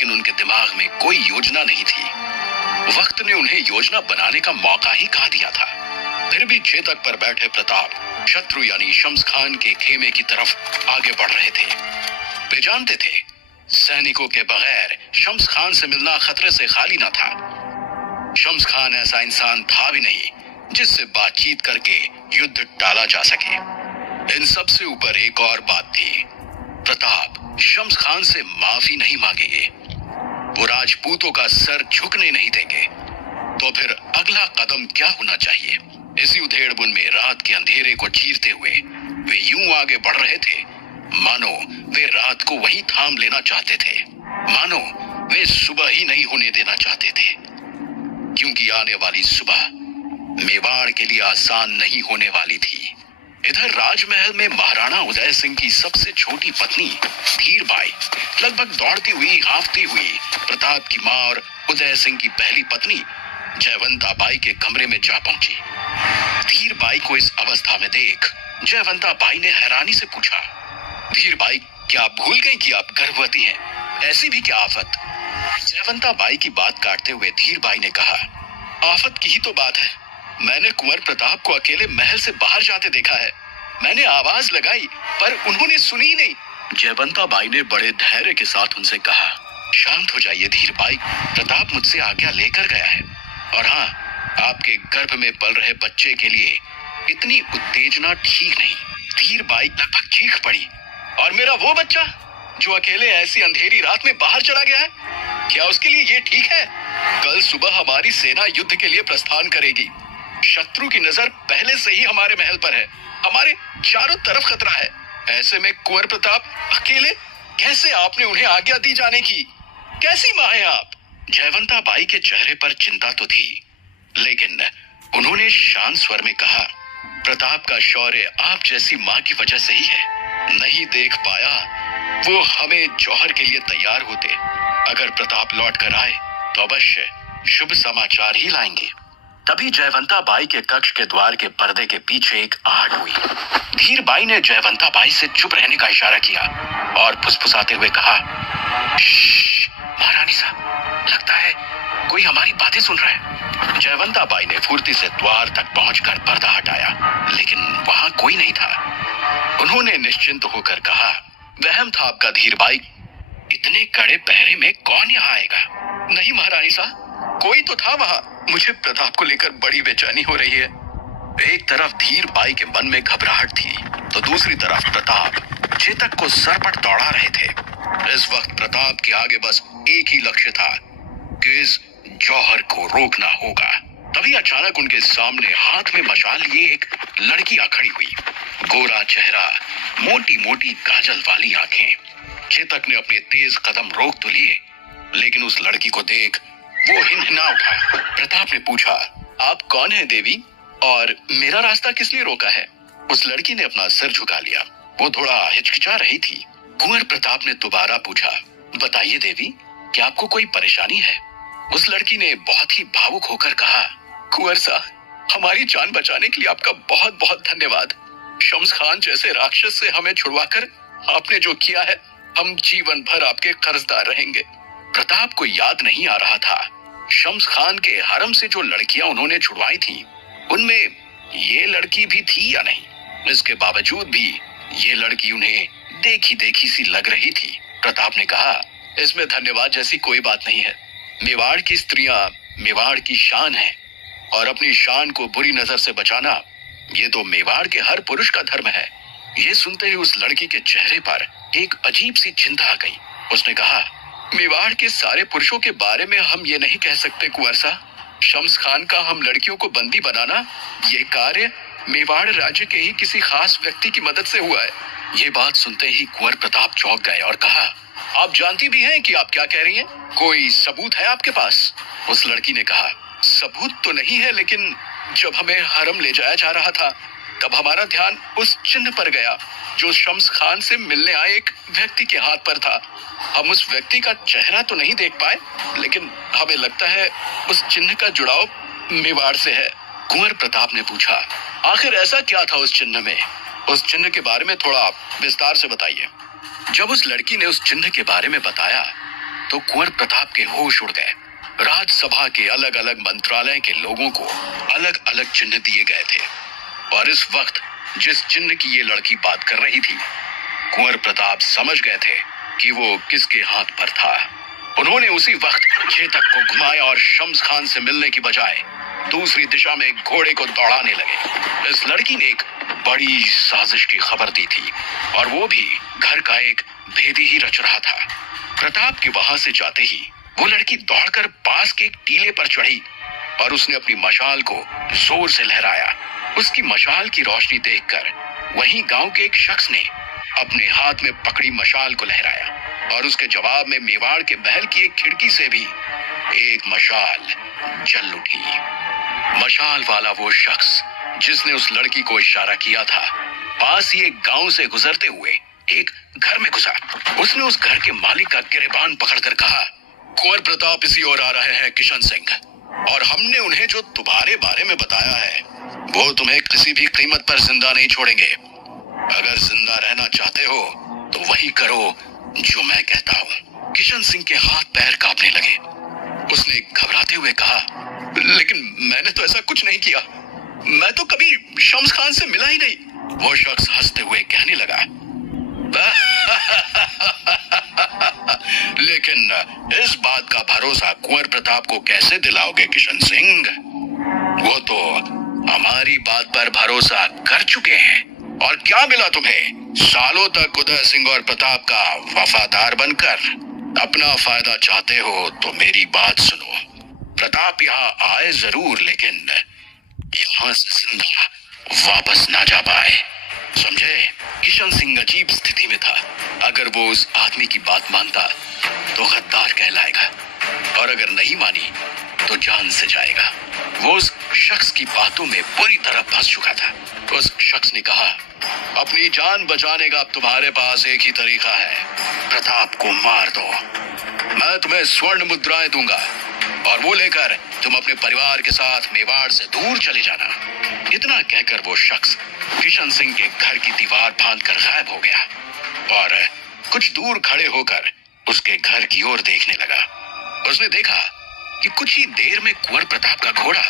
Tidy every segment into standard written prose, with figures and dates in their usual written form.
लेकिन उनके दिमाग में कोई योजना नहीं थी। वक्त ने उन्हें योजना बनाने का मौका ही कहाँ दिया था। फिर भी चेतक पर बैठे प्रताप शत्रु यानी शम्स खान के खेमे की तरफ आगे बढ़ रहे थे। वे जानते थे सैनिकों के बगैर शम्स खान से मिलना खतरे से खाली न था। शम्स खान ऐसा इंसान था भी नहीं जिससे बातचीत करके युद्ध टाला जा सके। इन सब से ऊपर एक और बात थी, प्रताप शम्स खान से माफी नहीं मांगेंगे, वो राजपूतों का सर झुकने नहीं देंगे। तो फिर अगला कदम क्या होना चाहिए? इसी उधेड़बुन में रात के अंधेरे को चीरते हुए वे यूं आगे बढ़ रहे थे मानो वे रात को वहीं थाम लेना चाहते थे, मानो वे सुबह ही नहीं होने देना चाहते थे। क्योंकि आने वाली सुबह मेवाड़ के लिए आसान नहीं होने वाली थी। इधर राजमहल में महाराणा उदय सिंह की सबसे छोटी पत्नी धीरबाई लगभग दौड़ती हुई हांफती हुई प्रताप की मां और उदय सिंह की पहली पत्नी जयवंता बाई के कमरे में जा पहुंची। धीरबाई को इस अवस्था में देख जयवंता बाई ने हैरानी से पूछा, धीरबाई क्या आप भूल गई कि आप गर्भवती हैं? ऐसी भी क्या आफत? जयवंता बाई की बात काटते हुए धीरबाई ने कहा, आफत की ही तो बात है। मैंने कुंवर प्रताप को अकेले महल से बाहर जाते देखा है। मैंने आवाज लगाई पर उन्होंने सुनी नहीं। जयवंता बाई ने बड़े धैर्य के साथ उनसे कहा, शांत हो जाइए धीरबाई, प्रताप मुझसे आज्ञा लेकर गया है। और हाँ, आपके गर्भ में पल रहे बच्चे के लिए इतनी उत्तेजना ठीक नहीं। धीरबाई लगभग चीख पड़ी, और मेरा वो बच्चा जो अकेले ऐसी अंधेरी रात में बाहर चला गया है, क्या उसके लिए ये ठीक है? कल सुबह हमारी सेना युद्ध के लिए प्रस्थान करेगी। शत्रु की नजर पहले से ही हमारे महल पर है, हमारे चारों तरफ खतरा है। ऐसे में कुंवर प्रताप अकेले कैसे? आपने उन्हें आज्ञा दी जाने की? कैसी मां हैं आप? जयवंता बाई के चेहरे पर चिंता तो थी, लेकिन उन्होंने शांत स्वर में कहा, प्रताप का शौर्य आप जैसी मां की वजह से ही है। नहीं देख पाया, वो हमें जौहर के लिए तैयार होते। अगर प्रताप लौट कर आए तो अवश्य शुभ समाचार ही लाएंगे। तभी जयवंता बाई के कक्ष के द्वार के पर्दे के पीछे एक आहट हुई। धीरबाई ने जयवंता बाई से चुप रहने का इशारा किया और फुसफुसाते हुए कहा, महारानी साहब, लगता है कोई हमारी बातें सुन रहा है। जयवंता बाई ने फुर्ती से द्वार तक पहुंचकर पर्दा हटाया, लेकिन वहां कोई नहीं था। उन्होंने निश्चिंत होकर कहा, वहम था आपका धीरबाई, इतने कड़े पहरे में कौन यहाँ आएगा? नहीं महारानी साहब, कोई तो था वहां। मुझे प्रताप को लेकर बड़ी बेचैनी हो रही है। एक तरफ धीरबाई के मन में घबराहट थी तो दूसरी तरफ प्रताप चेतक को सरपट दौड़ा रहे थे। इस वक्त प्रताप के आगे बस एक ही लक्ष्य था कि इस जौहर को रोकना होगा। तभी अचानक उनके सामने हाथ में मशाल लिए एक लड़की आ खड़ी हुई। गोरा चेहरा, मोटी मोटी काजल वाली आंखें। चेतक ने अपने तेज कदम रोक तो लिए, लेकिन उस लड़की को देख वो हिनहिना उठा। प्रताप ने पूछा, आप कौन हैं देवी, और मेरा रास्ता किस लिए रोका है? उस लड़की ने अपना सिर झुका लिया। वो थोड़ा हिचकिचा रही थी। कुंवर प्रताप ने दोबारा पूछा, बताइए देवी, क्या आपको कोई परेशानी है? उस लड़की ने बहुत ही भावुक होकर कहा, कुंवर साहब, हमारी जान बचाने के लिए आपका बहुत बहुत धन्यवाद। शम्स खान जैसे राक्षस से हमें छुड़वाकर आपने जो किया है, हम जीवन भर आपके कर्जदार रहेंगे। प्रताप को याद नहीं आ रहा था शम्स खान के हरम से जो लड़कियां उन्होंने छुड़वाई थी, उनमें ये लड़की भी थी या नहीं। इसके बावजूद भी ये लड़की उन्हें देखी देखी सी लग रही थी। प्रताप ने कहा, इसमें धन्यवाद जैसी कोई बात नहीं है। मेवाड़ की स्त्रियां मेवाड़ की शान है, और अपनी शान को बुरी नजर से बचाना ये तो मेवाड़ के हर पुरुष का धर्म है। ये सुनते ही उस लड़की के चेहरे पर एक अजीब सी चिंता आ गई। उसने कहा, मेवाड़ के सारे पुरुषों के बारे में हम ये नहीं कह सकते कुंवर साहब। शम्स खान का हम लड़कियों को बंदी बनाना, ये कार्य मेवाड़ राज्य के ही किसी खास व्यक्ति की मदद से हुआ है। ये बात सुनते ही कुंवर प्रताप चौंक गए और कहा, आप जानती भी हैं कि आप क्या कह रही हैं? कोई सबूत है आपके पास? उस लड़की ने कहा, सबूत तो नहीं है, लेकिन जब हमें हरम ले जाया जा रहा था तब हमारा ध्यान उस चिन्ह पर गया जो शम्स खान से मिलने आए एक व्यक्ति के हाथ पर था। हम उस व्यक्ति का चेहरा तो नहीं देख पाए, लेकिन हमें लगता है उस चिन्ह का जुड़ाव मेवाड़ से है। कुंवर प्रताप ने पूछा, आखिर ऐसा क्या था उस चिन्ह में? उस चिन्ह के बारे में थोड़ा विस्तार से बताइए। जब उस लड़की ने उस चिन्ह के बारे में बताया तो कुंवर प्रताप के होश उड़ गए। राज्यसभा के अलग अलग मंत्रालय के लोगों को अलग अलग चिन्ह दिए गए थे और इस वक्त जिस चिन्ह की ये लड़की बात कर रही थी, कुंवर प्रताप समझ गए थे कि वो किसके हाथ पर था। उन्होंने उसी वक्त चेतक को घुमाया और शम्स खान से मिलने की बजाय दूसरी दिशा में घोड़े को दौड़ाने लगे। इस लड़की ने एक बड़ी साजिश की खबर दी थी और वो भी घर का एक भेदी ही रच रहा था। प्रताप के वहां से जाते ही वो लड़की दौड़कर पास के एक टीले पर चढ़ी और उसने अपनी मशाल को जोर से लहराया। उसकी मशाल की रोशनी देखकर वहीं गांव के एक शख्स ने अपने हाथ में पकड़ी मशाल को लहराया और उसके जवाब में मेवाड़ के महल की एक खिड़की से भी एक मशाल जल उठी। मशाल वाला वो शख्स जिसने उस लड़की को इशारा किया था, पास ही एक गांव से गुजरते हुए एक घर में घुसा। उसने उस घर के मालिक का गिरेबान पकड़कर कहा, कुंवर प्रताप इसी ओर आ रहे हैं किशन सिंह, और हमने उन्हें जो तुम्हारे बारे में बताया है वो तुम्हें किसी भी कीमत पर जिंदा नहीं छोड़ेंगे। अगर जिंदा रहना चाहते हो तो वही करो जो मैं कहता हूँ। किशन सिंह के हाथ पैर कांपने लगे। उसने घबराते हुए कहा, लेकिन मैंने तो ऐसा कुछ नहीं किया, मैं तो कभी शम्स खान से मिला ही नहीं। वो शख्स हंसते हुए कहने लगा, लेकिन इस बात का भरोसा कुंवर प्रताप को कैसे दिलाओगे किशन सिंह? वो तो हमारी बात पर भरोसा कर चुके हैं। और क्या मिला तुम्हें? सालों तक उदय सिंह और प्रताप का वफादार बनकर। अपना फायदा चाहते हो तो मेरी बात सुनो। प्रताप यहाँ आए जरूर, लेकिन यहाँ से जिंदा वापस ना जा पाए, समझे? किशन सिंह अजीब स्थिति में था। अगर वो उस आदमी की बात मानता तो गद्दार कहलाएगा, और अगर नहीं मानी तो जान से जाएगा। वो उस शख्स की बातों में बुरी तरह फंस चुका था। उस शख्स ने कहा, अपनी जान बचाने का अब तुम्हारे पास एक ही तरीका है, प्रताप को मार दो। मैं तुम्हें स्वर्ण मुद्राएं दूंगा और वो लेकर तुम अपने परिवार के साथ मेवाड़ से दूर चले जाना। इतना कहकर वो शख्स किशन सिंह के घर की दीवार फांदकर गायब हो गया और कुछ दूर खड़े होकर उसके घर की ओर देखने लगा। उसने देखा कि कुछ ही देर में कुंवर प्रताप का घोड़ा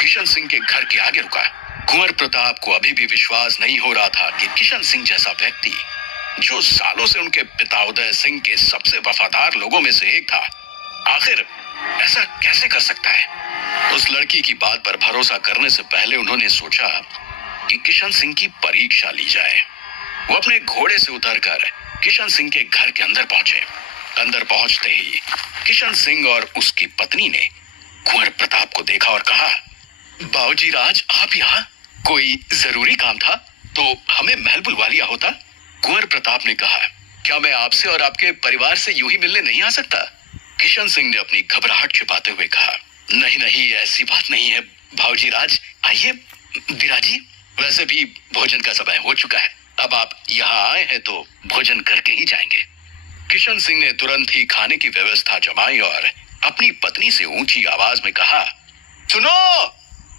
किशन सिंह के घर के आगे रुका। कुंवर प्रताप को अभी भी विश्वास नहीं हो रहा था कि किशन सिंह जैसा व्यक्ति, जो सालों से उनके पिता उदय सिंह के सबसे वफादार लोगों में से एक था, आखिर ऐसा कैसे कर सकता है। उस लड़की की बात पर भरोसा करने से पहले उन्होंने सोचा कि किशन सिंह की परीक्षा ली जाए। वो अपने घोड़े से उतरकर किशन सिंह के घर के अंदर पहुंचे। अंदर पहुंचते ही किशन सिंह और उसकी पत्नी ने कुंवर प्रताप को देखा और कहा, बाबूजी राज, आप यहाँ? कोई जरूरी काम था तो हमें महल बुलवा लिया होता। कुंवर प्रताप ने कहा, क्या मैं आपसे और आपके परिवार से यूं ही मिलने नहीं आ सकता? किशन सिंह ने अपनी घबराहट छिपाते हुए कहा, नहीं नहीं, ऐसी बात नहीं है भाऊजी राज, आइए बिराजी। वैसे भी भोजन का समय हो चुका है, अब आप यहाँ आए हैं तो भोजन करके ही जाएंगे। किशन सिंह ने तुरंत ही खाने की व्यवस्था जमाई और अपनी पत्नी से ऊंची आवाज में कहा, सुनो,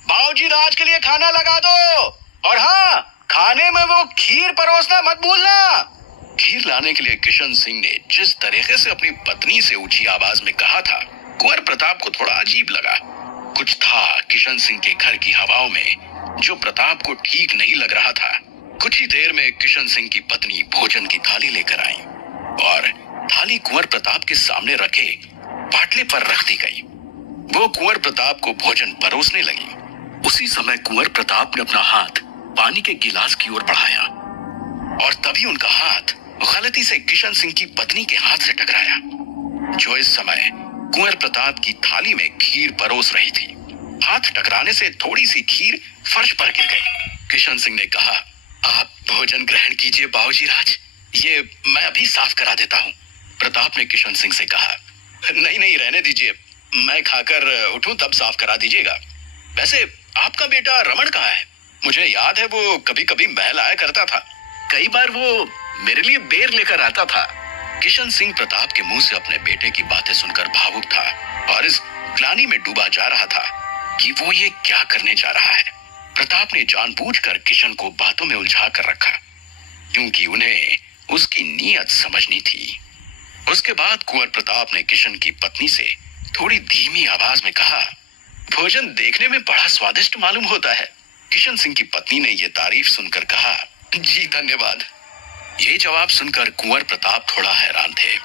बाबूजी राज के लिए खाना लगा दो, और हाँ, खाने में वो खीर परोसना मत भूलना। खीर लाने के लिए किशन सिंह ने जिस तरीके से अपनी पत्नी से ऊंची आवाज में कहा था, कुंवर प्रताप को थोड़ा अजीब लगा। कुछ था किशन सिंह के घर की हवाओं में जो प्रताप को ठीक नहीं लग रहा था। कुछ ही देर में किशन सिंह की पत्नी भोजन की थाली लेकर आई और थाली कुंवर प्रताप के सामने रखे पाटले पर रख दी गई। वो कुंवर प्रताप को भोजन परोसने लगी। उसी समय कुंवर प्रताप ने अपना हाथ पानी के गिलास की ओर बढ़ाया और तभी उनका हाथ गलती से किशन सिंह की पत्नी के हाथ से टकराया, जो इस समय कुंवर प्रताप की थाली में खीर परोस रही थी। हाथ टकराने से थोड़ी सी खीर फर्श पर गिर गई। किशन सिंह ने कहा, आप भोजन ग्रहण कीजिए बाबूजी राज, ये मैं अभी साफ करा देता हूँ। प्रताप ने किशन सिंह से कहा, नहीं नहीं, रहने दीजिए, मैं खाकर उठूं तब साफ करा दीजिएगा। वैसे आपका बेटा रमन कहाँ है? मुझे याद है वो कभी कभी महल आया करता था, कई बार वो मेरे लिए बेर लेकर आता था। किशन सिंह प्रताप के मुंह से अपने बेटे की बातें सुनकर भावुक था और इस ग्लानि में डूबा जा रहा था कि वो ये क्या करने जा रहा है। प्रताप ने जानबूझकर किशन को बातों में उलझा कर रखा, क्योंकि उन्हें उसकी नीयत समझनी थी। उसके बाद कुंवर प्रताप ने किशन की पत्नी से थोड़ी धीमी आवाज में कहा, भोजन देखने में बड़ा स्वादिष्ट मालूम होता है। किशन सिंह की पत्नी ने यह तारीफ सुनकर कहा, जी धन्यवाद। ये जवाब सुनकर कुंवर प्रताप थोड़ा हैरान थे।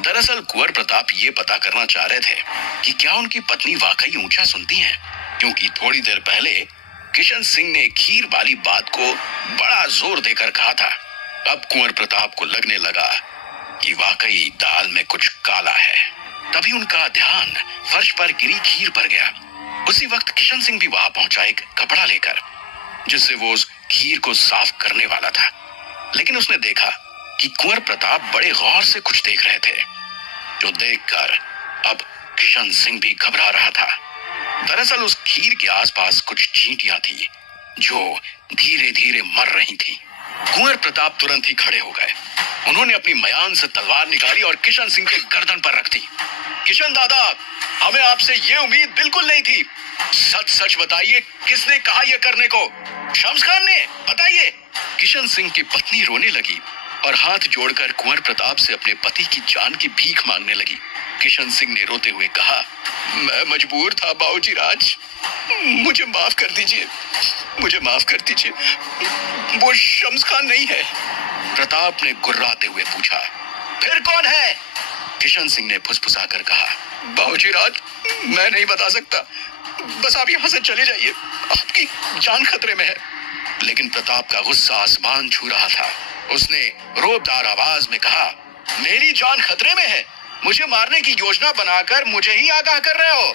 दरअसल कुंवर प्रताप ये पता करना चाह रहे थे कि क्या उनकी पत्नी वाकई ऊंचा सुनती हैं, क्योंकि थोड़ी देर पहले किशन सिंह ने खीर वाली बात को बड़ा जोर देकर कहा था। अब कुंवर प्रताप को लगने लगा कि वाकई दाल में कुछ काला है। तभी उनका ध्यान फर्श पर गिरी खीर पर गया। उसी वक्त किशन सिंह भी वहां पहुंचा एक कपड़ा लेकर, जिससे वो उस खीर को साफ करने वाला था। लेकिन उसने देखा कि कुंवर प्रताप बड़े गौर से कुछ देख रहे थे, जो देखकर अब किशन सिंह भी घबरा रहा था। दरअसल उस खीर के आसपास कुछ चींटियां थी जो धीरे धीरे मर रही थीं। कुंवर प्रताप तुरंत ही खड़े हो गए। उन्होंने अपनी मयान से तलवार निकाली और किशन सिंह के गर्दन पर रख दी। किशन दादा, हमें आपसे ये उम्मीद बिल्कुल नहीं थी। सच सच बताइए, किसने कहा यह करने को? शम्स खान ने, बताइए। किशन सिंह की पत्नी रोने लगी और हाथ जोड़कर कुंवर प्रताप से अपने पति की जान की भीख मांगने लगी। किशन सिंह ने रोते हुए कहा, मैं मजबूर था बाबूजी राज, मुझे माफ कर दीजिए, मुझे माफ कर दीजिए। वो शम्स खान नहीं है। प्रताप ने गुर्राते हुए पूछा, फिर कौन है? किशन सिंह ने फुसफुसाकर कहा, बाबूजी राज, मैं नहीं बता सकता, बस आप यहाँ से चले जाइए, आपकी जान खतरे में है। लेकिन प्रताप का गुस्सा आसमान छू रहा था। उसने रोबदार आवाज में कहा, मेरी जान खतरे में है? मुझे मारने की योजना बनाकर मुझे ही आगाह कर रहे हो?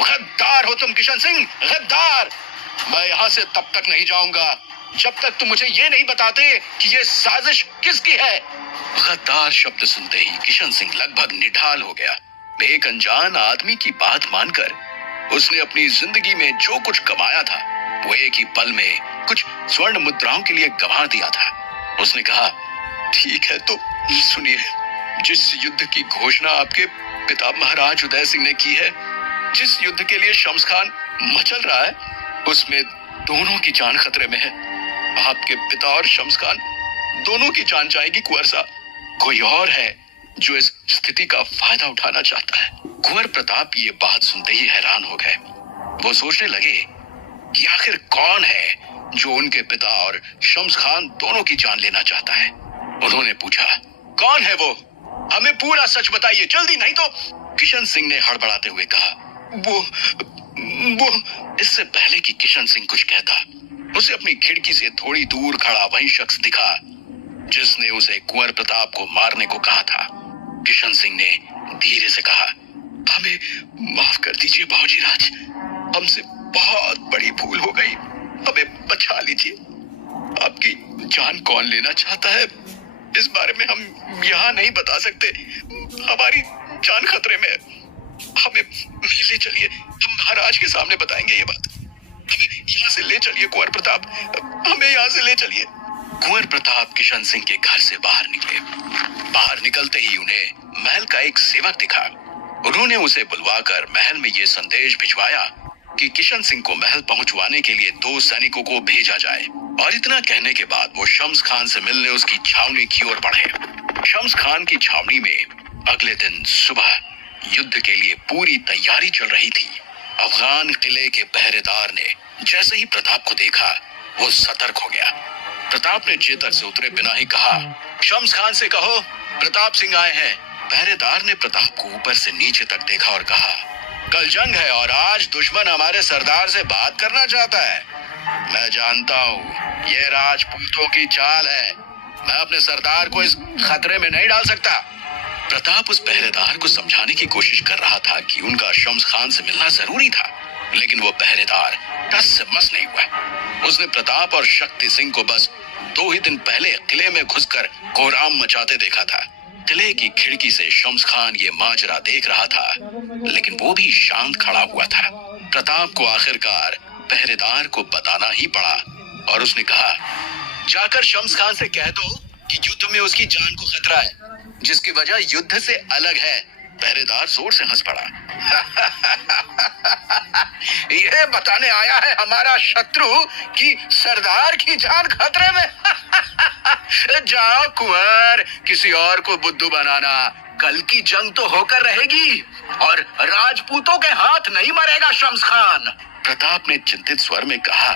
गद्दार हो तुम किशन सिंह, गद्दार। मैं यहाँ से तब तक नहीं जाऊंगा जब तक तुम मुझे ये नहीं बताते कि ये साजिश किसकी है। गद्दार शब्द सुनते ही किशन सिंह लगभग निढाल हो गया। एक अनजान आदमी की बात मानकर उसने अपनी जिंदगी में जो कुछ कमाया था वो एक ही पल में कुछ स्वर्ण मुद्राओं के लिए गंवा दिया था। उसने कहा, ठीक है तो सुनिए, जिस युद्ध की घोषणा आपके पिता महाराज उदय सिंह ने की है, जिस युद्ध के लिए शम्स खान मचल रहा है, उसमें दोनों की जान खतरे में है। आपके पिता और शम्स खान दोनों की जान जाएगी कुंवर साहब। कोई और है जो इस स्थिति का फायदा उठाना चाहता है। कुंवर प्रताप ये बात सुनते ही हैरान हो गए। वो सोचने लगे कि आखिर कौन है जो उनके पिता और शम्स खान दोनों की जान लेना चाहता है। उन्होंने पूछा, कौन है वो? हमें पूरा सच बताइए जल्दी, नहीं तो। किशन सिंह ने हड़बड़ाते हुए कहा, वो। इससे पहले कि किशन सिंह कुछ कहता, उसे अपनी खिड़की से थोड़ी दूर खड़ा वही शख्स दिखा जिसने उसे कुंवर प्रताप को मारने को कहा था। किशन सिंह ने धीरे से कहा, हमें माफ कर दीजिए बाबूजी राज, हमसे बहुत बड़ी भूल हो गई, हमें बचा लीजिए। आपकी जान कौन लेना चाहता है इस बारे में हम यहाँ नहीं बता सकते, हमारी जान खतरे में है। हमें ले चलिए, हम महाराज के सामने बताएंगे ये बात। हमें यहाँ से ले चलिए कुंवर प्रताप, हमें यहाँ से ले चलिए। कुंवर प्रताप किशन सिंह के घर से बाहर निकले। बाहर निकलते ही उन्हें महल का एक सेवक दिखा। उन्होंने उसे बुलवाकर महल में ये संदेश भिजवाया कि किशन सिंह को महल पहुंचवाने के लिए 2 सैनिकों को भेजा जाए। और इतना कहने के बाद वो शम्स खान से मिलने उसकी छावनी की ओर बढ़े। शम्स खान की छावनी में अगले दिन सुबह युद्ध के लिए पूरी तैयारी चल रही थी। अफगान किले के पहरेदार ने जैसे ही प्रताप को देखा वो सतर्क हो गया। प्रताप ने चेतक से उतरे बिना ही कहा, शम्स खान से कहो प्रताप सिंह आए हैं। पहरेदार ने प्रताप को ऊपर से नीचे तक देखा और कहा, कल जंग है और आज दुश्मन हमारे सरदार से बात करना चाहता है। मैं जानता हूँ ये राजपूतों की चाल है, मैं अपने सरदार को इस खतरे में नहीं डाल सकता। प्रताप उस पहरेदार को समझाने की कोशिश कर रहा था कि उनका शम्स खान से मिलना जरूरी था, लेकिन वो पहरेदार टस से मस नहीं हुआ। उसने प्रताप और शक्ति सिंह को बस 2 ही दिन पहले किले में घुसकर कोहराम मचाते देखा था। किले की खिड़की से शम्स खान ये माजरा देख रहा था, लेकिन वो भी शांत खड़ा हुआ था। प्रताप को आखिरकार पहरेदार को बताना ही पड़ा और उसने कहा, जाकर शम्स खान से कह दो कि युद्ध में उसकी जान को खतरा है, जिसकी वजह युद्ध से अलग है। पहरेदार जोर से हंस पड़ा। यह बताने आया है हमारा शत्रु कि सरदार की जान खतरे में। जाओ कुंवर, किसी और को बुद्धू बनाना। कल की जंग तो होकर रहेगी और राजपूतों के हाथ नहीं मरेगा शम्स खान। प्रताप ने चिंतित स्वर में कहा,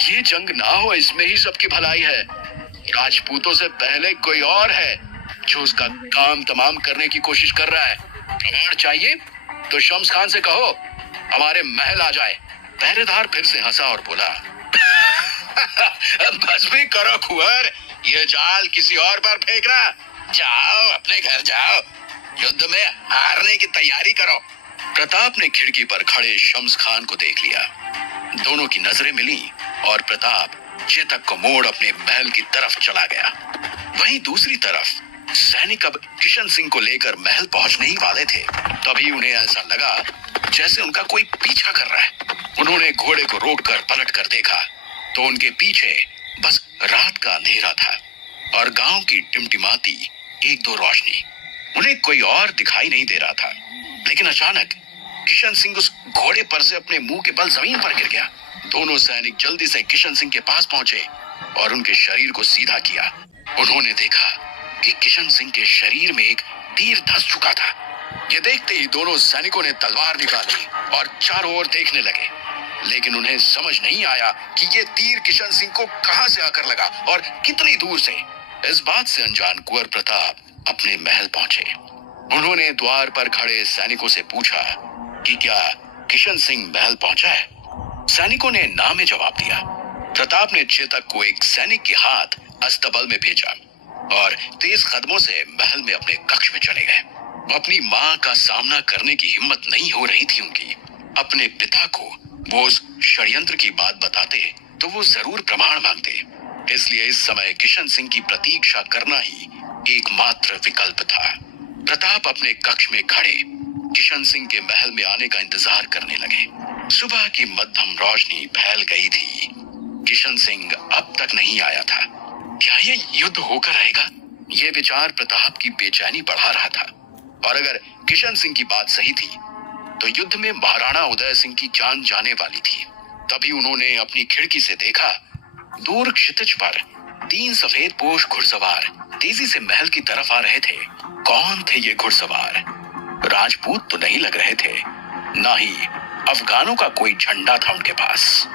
ये जंग ना हो, इसमें ही सबकी भलाई है। राजपूतों से पहले कोई और है जो उसका काम तमाम करने की कोशिश कर रहा है। प्रमाण चाहिए तो शम्स खान से कहो हमारे महल आ जाए। पहरेदार फिर से हंसा और बोला, बस भी करो कुंवर, ये जाल किसी और पर फेंकना। जाओ अपने घर जाओ, युद्ध में हारने की तैयारी करो। प्रताप ने खिड़की पर खड़े शम्स खान को देख लिया। दोनों की नजरें मिली और प्रताप चेतक को मोड़ अपने महल की तरफ चला गया। वहीं दूसरी तरफ सैनिक अब किशन सिंह को लेकर महल पहुंचने ही वाले थे। तभी उन्हें ऐसा लगा जैसे उनका कोई पीछा कर रहा है। उन्होंने घोड़े को रोककर पलट कर देखा तो उनके पीछे बस रात का अंधेरा था और गांव की टिमटिमाती एक दो रोशनी। उन्हें कोई और दिखाई नहीं दे रहा था। लेकिन अचानक किशन सिंह उस घोड़े पर से अपने मुंह के बल जमीन पर गिर गया। दोनों सैनिक जल्दी से किशन सिंह के पास पहुंचे और उनके शरीर को सीधा किया। उन्होंने देखा कि किशन सिंह के शरीर में एक तीर धंस चुका था। ये देखते ही दोनों सैनिकों ने तलवार निकाली और चारों ओर देखने लगे, लेकिन उन्हें समझ नहीं आया कि ये तीर किशन सिंह को कहां से आकर लगा और कितनी दूर से। इस बात से अनजान कुंवर प्रताप अपने महल पहुंचे। उन्होंने द्वार पर खड़े सैनिकों से पूछा कि क्या किशन सिंह महल पहुंचा है। सैनिकों ने ना में जवाब दिया। प्रताप ने चेतक को एक सैनिक के हाथ अस्तबल में भेजा और तेज कदमों से महल में अपने कक्ष में चले गए। अपनी मां का सामना करने की हिम्मत नहीं हो रही थी उनकी। अपने पिता को वो उस षड्यंत्र की बात बताते तो वो जरूर प्रमाण मांगते, इसलिए इस समय किशन सिंह की प्रतीक्षा करना ही एकमात्र विकल्प था। प्रताप अपने कक्ष में खड़े किशन सिंह के महल में आने का इंतजार करने लगे। सुबह की मध्यम रोशनी फैल गई थी। किशन सिंह अब तक नहीं आया था। क्या ये युद्ध होकर रहेगा? ये विचार प्रताप की बेचैनी बढ़ा रहा था। और अगर किशन सिंह की बात सही थी तो युद्ध में महाराणा उदय सिंह की जान जाने वाली थी। तभी उन्होंने अपनी खिड़की से देखा, दूर क्षितिज पर 3 सफेद पोश घुड़सवार तेजी से महल की तरफ आ रहे थे। कौन थे ये घुड़सवार? राजपूत तो नहीं लग रहे थे, ना ही अफगानों का कोई झंडा था उनके पास।